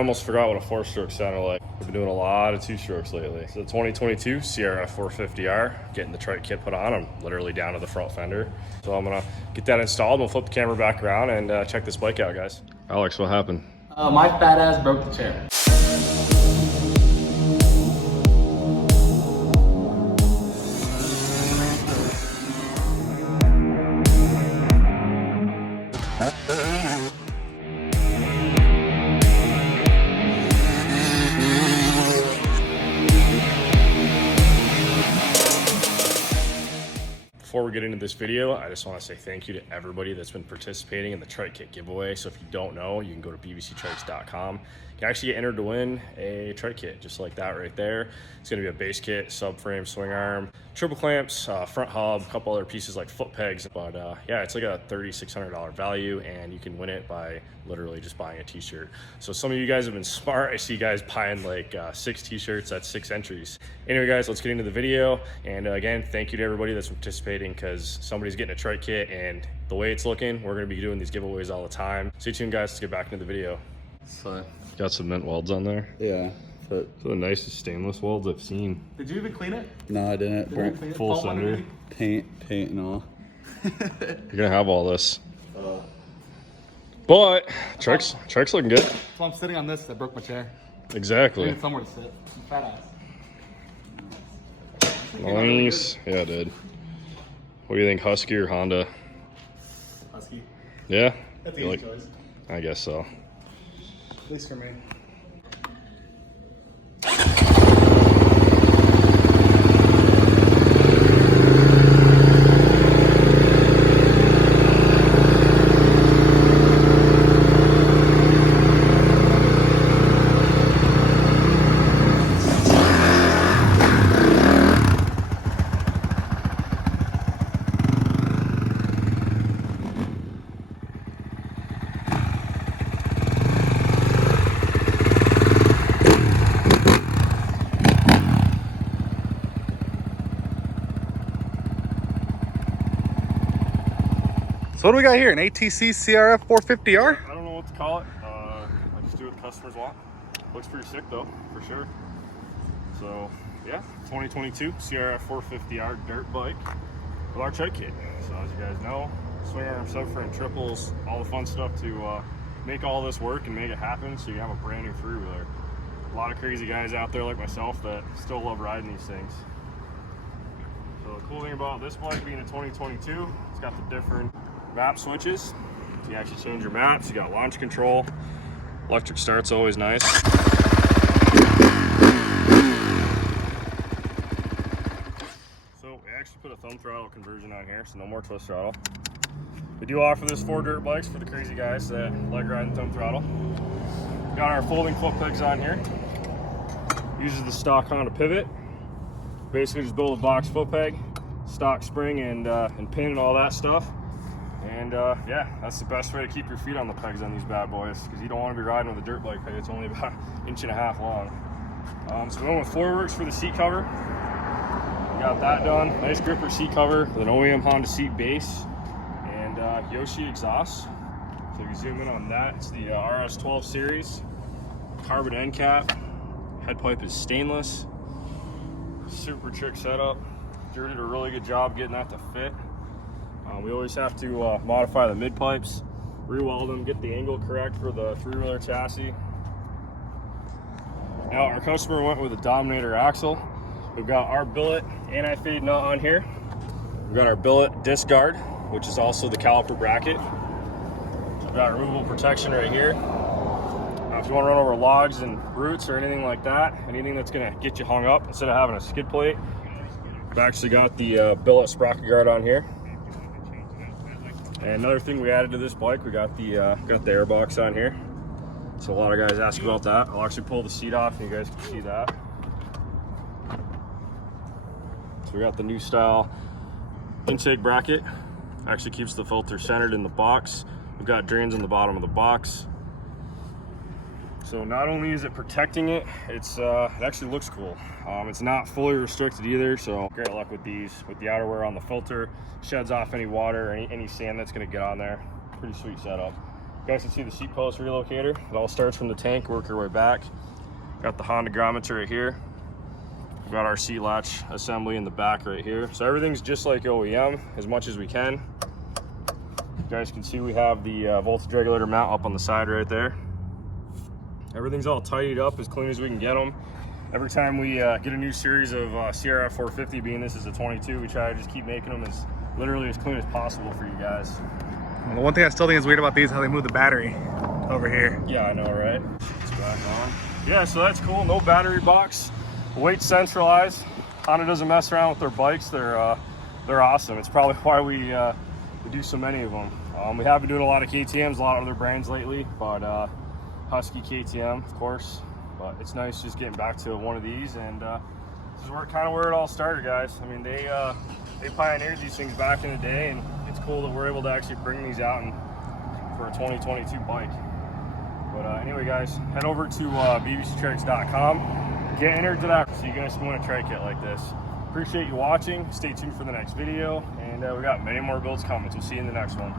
almost forgot what a 4-stroke sounded like. We've been doing a lot of 2-strokes lately. So the 2022 CRF450R, getting the trike kit put on. I'm literally down to the front fender. So I'm gonna get that installed. We'll flip the camera back around and check this bike out, guys. Alex, what happened? My fat ass broke the chair. Before we get into this video, I just want to say thank you to everybody that's been participating in the trike kit giveaway. So if you don't know, you can go to bbctrikes.com. You can actually get entered to win a trike kit just like that right there. It's going to be a base kit, subframe, swing arm, triple clamps, front hub, a couple other pieces like foot pegs. But yeah, it's like a $3,600 value, and you can win it by literally just buying a t-shirt. So some of you guys have been smart. I see you guys buying like 6 t-shirts. That's 6 entries. Anyway, guys, let's get into the video. And again, thank you to everybody that's participating, because somebody's getting a trike kit, and the way it's looking, we're going to be doing these giveaways all the time. Stay tuned, guys. Let's get back into the video. So, got some mint welds on there. yeah. Those are the nicest stainless welds I've seen. Did you even clean it? No, I didn't. Full sender. Paint and all. You're gonna have all this. But trike's looking good. So I'm sitting on this that broke my chair. I Exactly. need somewhere to sit. I'm fat ass. Nice. Yeah, dude. What do you think, Husky or Honda? Husky. Yeah? That's You an easy like- choice. I guess so. At least for me. So what do we got here? An ATC CRF450R? I don't know what to call it. I just do what the customers want. Looks pretty sick though, for sure. So yeah, 2022 CRF450R Dirt bike with our trike kit. So as you guys know, swing arm, subframe, triples, all the fun stuff to make all this work and make it happen so you have a brand new 3-wheeler. A lot of crazy guys out there like myself that still love riding these things. So the cool thing about this bike being a 2022, it's got the different map switches. You actually change your maps. You got launch control. Electric start's always nice. So we actually put a thumb throttle conversion on here, so no more twist throttle. We do offer this for dirt bikes for the crazy guys that like riding thumb throttle. Got our folding foot pegs on here. Uses the stock Honda pivot. Basically just build a box foot peg, stock spring and pin and all that stuff. And yeah, that's the best way to keep your feet on the pegs on these bad boys, because you don't want to be riding with a dirt bike peg. It's only about 1.5 inches long. So we went with Forworks for the seat cover. We got that done. Nice gripper seat cover with an OEM Honda seat base and Yoshi exhaust. So if you zoom in on that, it's the RS12 series. Carbon end cap. Head pipe is stainless. Super trick setup. Drew did a really good job getting that to fit. We always have to modify the mid pipes, re-weld them, get the angle correct for the 3-wheeler chassis. Now our customer went with a Dominator axle. We've got our billet anti-fade nut on here. We've got our billet disc guard, which is also the caliper bracket. We've got removable protection right here. If you want to run over logs and roots or anything like that, anything that's going to get you hung up, instead of having a skid plate, we've actually got the billet sprocket guard on here. And another thing we added to this bike, we got the air box on here. So a lot of guys ask about that. I'll actually pull the seat off and you guys can see that. So we got the new style intake bracket. Actually keeps the filter centered in the box. We've got drains on the bottom of the box. So not only is it protecting it, it actually looks cool. It's not fully restricted either, so great luck with these. With the outerwear on the filter, sheds off any water or any sand that's gonna get on there. Pretty sweet setup. You guys can see the seat post relocator. It all starts from the tank, work your way back. Got the Honda grommet right here. We've got our seat latch assembly in the back right here. So everything's just like OEM as much as we can. You guys can see we have the voltage regulator mount up on the side right there. Everything's all tidied up as clean as we can get them. Every time we get a new series of CRF450, being this is a 22, we try to just keep making them as literally as clean as possible for you guys. Well, the one thing I still think is weird about these is how they move the battery over here. Yeah, I know, right? It's back on. Yeah, so that's cool. No battery box. Weight centralized. Honda doesn't mess around with their bikes. They're awesome. It's probably why we do so many of them. We have been doing a lot of KTMs, a lot of other brands lately, but Husky KTM, of course. But it's nice just getting back to one of these, and this is kind of where it all started, guys. I mean, they pioneered these things back in the day, and it's cool that we're able to actually bring these out for a 2022 bike. But anyway, guys, head over to bbctrikes.com. Get entered to that so you guys can win a trike kit like this. Appreciate you watching. Stay tuned for the next video, and we got many more builds coming. So we'll see you in the next one.